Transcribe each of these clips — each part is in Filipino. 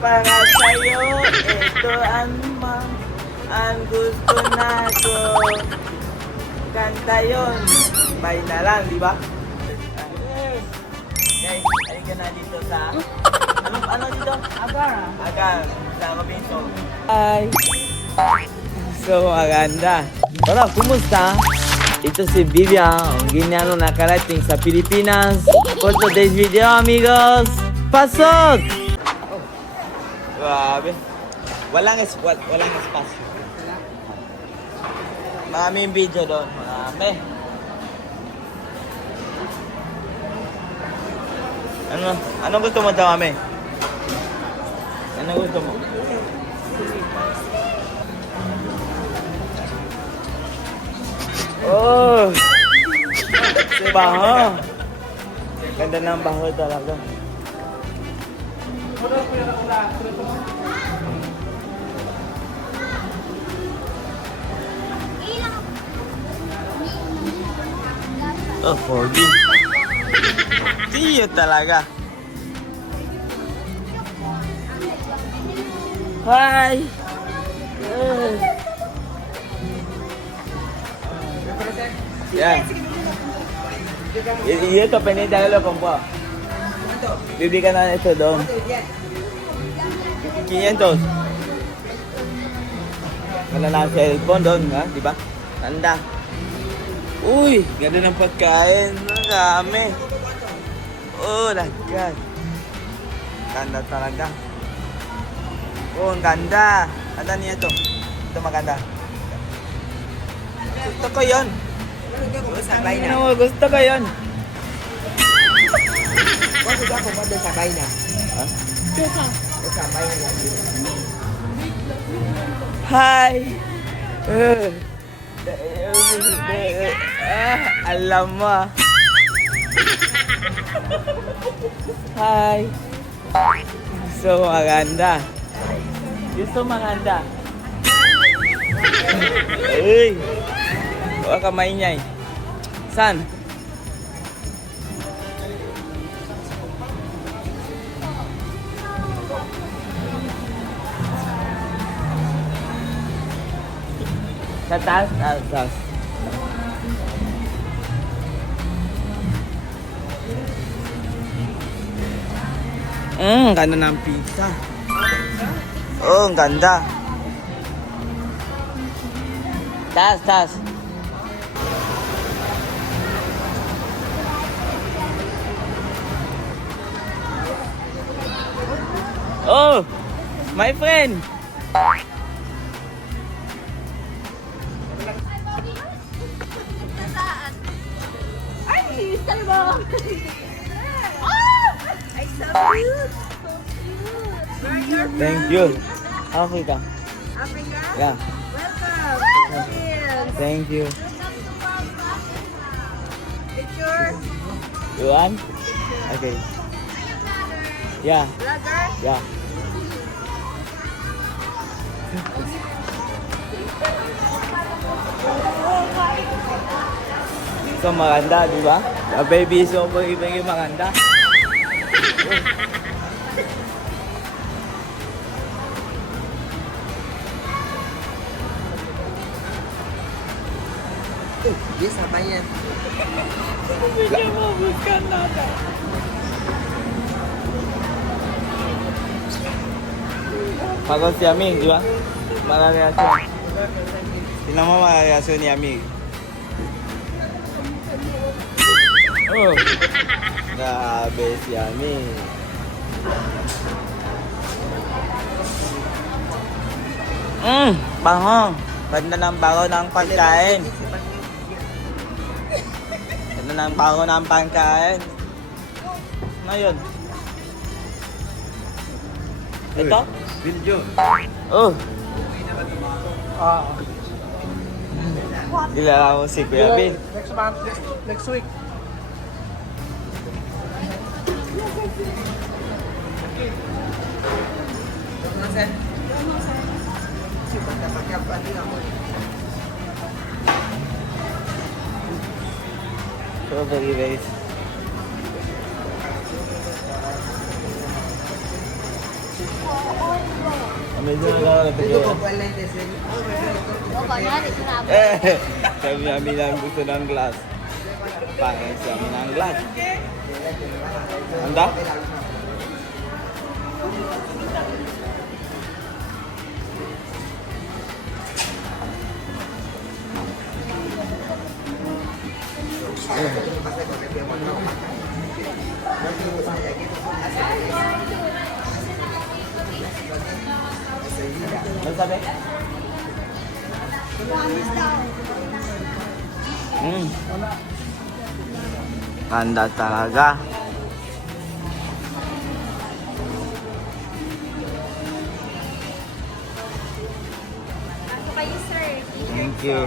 para sa'yo. Ito ang gusto nato. Kanta yun. Bye na lang, di ba? Yes. Guys, halika na dito sa... Ano dito? Agar. Sa Robinson. Hi. So, maganda. Hola, kumusta? Ito si Vivian, ang ginano nakarating sa Pilipinas. For today's video, amigos. Pasok! Oh. Grabe. Walang espasyo. Maraming video doon. Marami. Ano gusto mo daw, Mami? Ano gusto mo? Oh! Baho! Ganda ng baho talaga. Oh, 4D. Cute talaga. Hi! Ya. Y esto pendiente de lo compró. Bibili na ito doon. 500. Wala na ang cellphone doon, ha? Di ba? Tanda. Uy, ganda ng pagkain. Marami. Oh, lagyan. Ganda talaga. Oh, ang ganda. Ganda niya ito. Ito maganda. Gusto ko yun. Sabay na. Ano, gusto ko yun. Bakit ako pa doon sabay na? Ha? Sabay na lang. Hi! Alam mo ah. Hi! So maganda. Gusto maganda. Uy! Huwag kamay niya eh. San? Sa taas? Taas. Ganda ng pizza. Oh, ang ganda. Taas. Oh, my friend. Ay, salba! Oh! Ay, so cute! Thank you. Africa. Africa? Yeah. Welcome! Cheers! Thank you. Picture? You want? Okay. Yeah. Vlogger? Yeah. So maganda, di ba? The baby is so very maganda. Yes, sabay yan. Video mo, buskan natin. Pagod si Aming, di ba? Malareasyon. Tingnan mo malareasyon ni Aming. Oh, grabe si Aming. Bango. Ganda ng bango ng pagkain. Ganda ng bango ng pagkain. Ano yun? Ito? Video. Oh. Kilala mo si Kuya Bin. Next month, next week. So very Medyo nagkakalat Ito po ko. pala yung design. Sabi namin lang gusto ng glass. Pangit kami ng glass. Anda? Ano sabi? Ganda talaga. Ako kayo, sir. Thank you.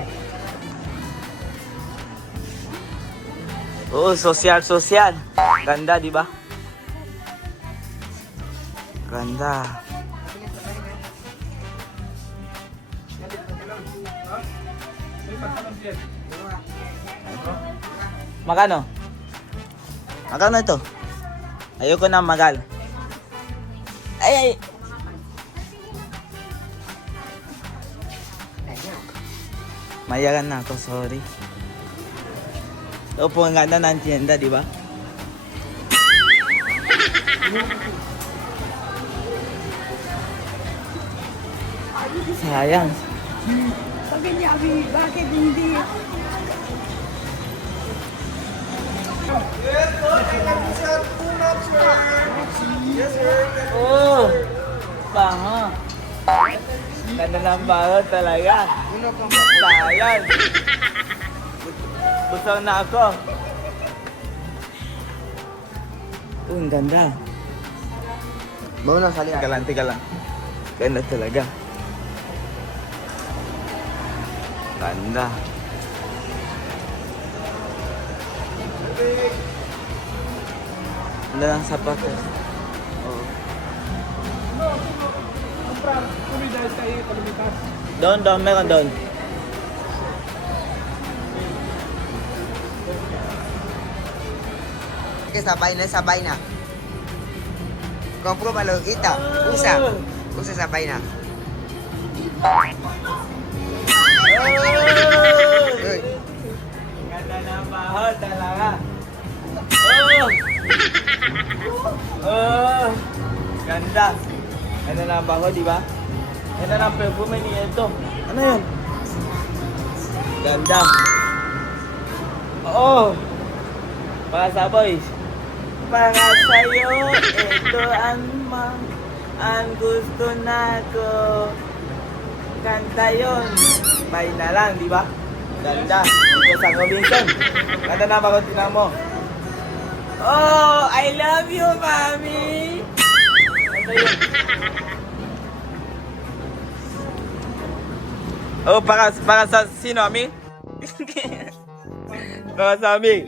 Oo, social. Ganda, di ba? Ganda. Magkano? Magkano ito? Ayoko na magal. Ay! Mayagan na ako, sorry. Ito po ang ganda ng tienda, di ba? Sayang. Sabi niya, bakit hindi? Oh! Bango. Ganda ng bango talaga. Sayang. Busog na ako. Ang ganda. Bawa na sali. Tiga lang. Ganda talaga. Ganda. Ganda ng sapatos. Oh. Doon, meron doon. Okay, sabay na. Kompro malo kita. Usa sabay na. Uy. Ganda ng baho talaga. Ganda. Ganda ng baho, di ba? Ganda ng perfume ni ito. Ano yun? Ganda. Para sa boys. Para sa'yo, ito ang gusto nako. Ganda yun. Bay na lang, di ba? Ganda. Ito sa Robinson. Ganda na ba kung tinan mo? Oh, I love you, mami. Ganda yun. Oh, para sa sino, Ami? Para sa Ami.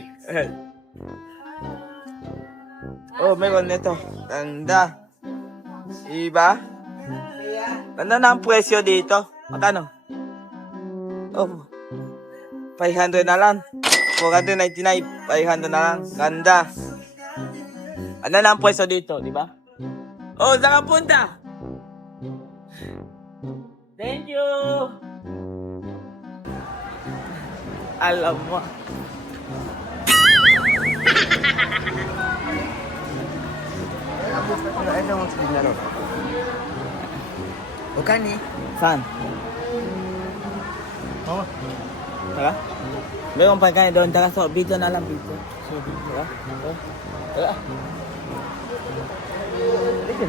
Oh, meron nito. Ganda. Diba? Ganda na ang presyo dito. Magkano? Oh, 500 na lang. 499, 500 na lang. Ganda. Ganda na ang presyo dito, di ba? Oh, saan ka punta? Thank you. Alam mo. Ano mo sa laro? Bukan ni. Saan? Tara? Meron pa kayo doon. Tara, so, dito na lang, dito. So, dito, tara. Tara. Dito.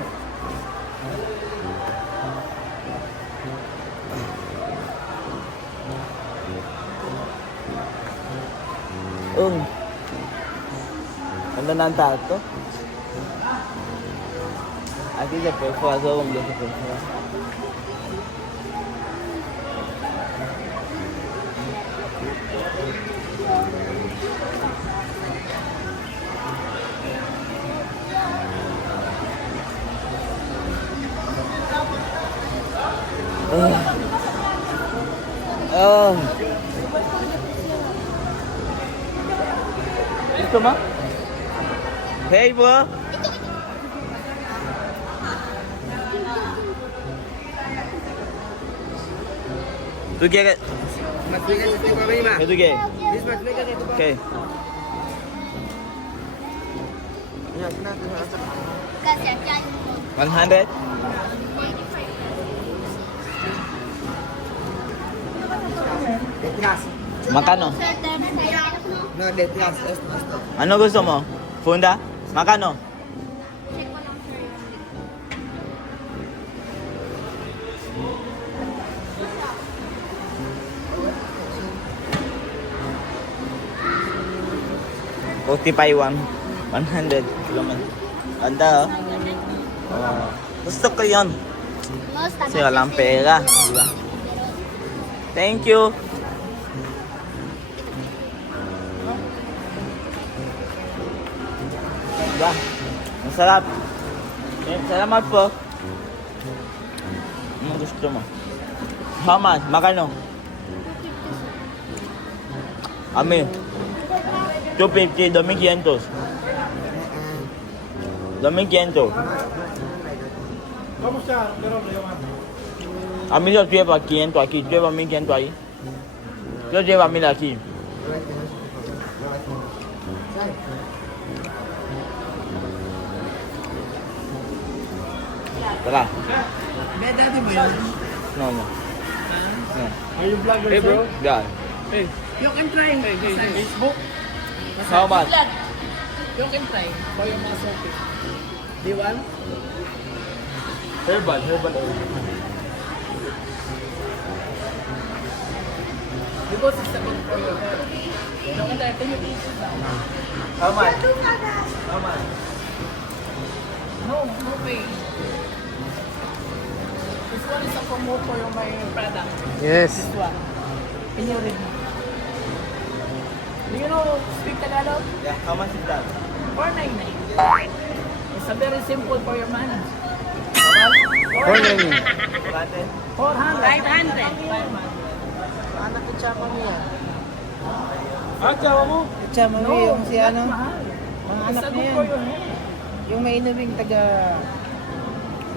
Ganda na ang tato. Aquí se perfora, un día se perfora. Gusto mo? Hey, bro. 두 개, Mas bigas ito pa ba 두 개. This mas bigas ito pa. 오케이. Yan, natin sa 100? Detras. Magkano? No, detras. Ano gusto mo? Funda? Magkano? Taiwan 100 kilometer. Ganda oh. Oh. Gusto ko yun. Kasi walang pera. Diba? Thank you. Diba? Ang sarap. Salamat po. Anong gusto mo? How much? Magkano? Ami. 250, 2,500. 2,500. ¿Cómo está? Pero lo llaman. A mí lo lleva 500 aquí, lleva 1,500 ahí. Yo lleva 1,000 aquí. Tara. Dati mo yun. No, no. Are you vlogger? Hey bro. Yeah. Hey, You can try. Facebook. How much? You can try. For your muscle pick. Do you want? Herbal oil. Because it's a good for your hair. You can try. Can you eat it now? How much? How much? No, no way. This one is a promo for your my product. Yes. This one. Can you read? Do you know speak Tagalog? Yeah, how much is that? 499. It's a very simple for your money. 490. 400. 500. Anak ko tsaka mo yan. Ah, tsawa mo? Tsaka mo yung si ano? Mahal. Mga It's anak a niya good yan. for your hair. Yung may inubing taga...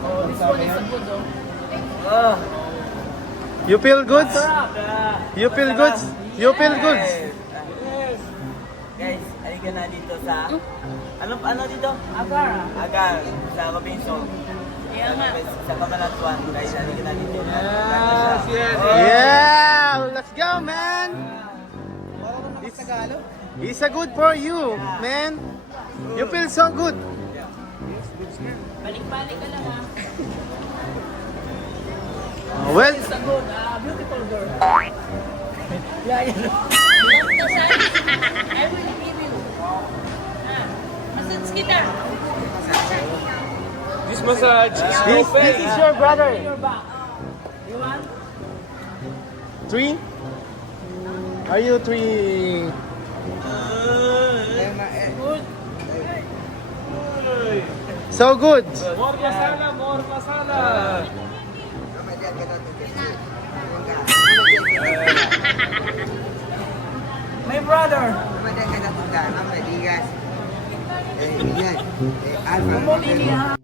Oh, this one is a good oh. You feel good? Sarap. You feel good? You feel good? Guys, halika na dito sa... Ano dito? Agar. Agar, sa Robinson. Yeah, ma. Sa Kamanatuan. Guys, halika na dito. Yeah! Let's go, man! It's Tagalog? It's a good for you, man. You feel so good. Balik-balik ka lang ha. Well, It's a good, beautiful girl. Yeah, yeah. I will give you. Massage kita. this massage this is your brother. Your back. You want? 3? Are you 3? Good. So good. More masala, more masala. My brother. Namadyan ka na tunda, mamaya bigas. Yan. Alpha. Kumot ini ha.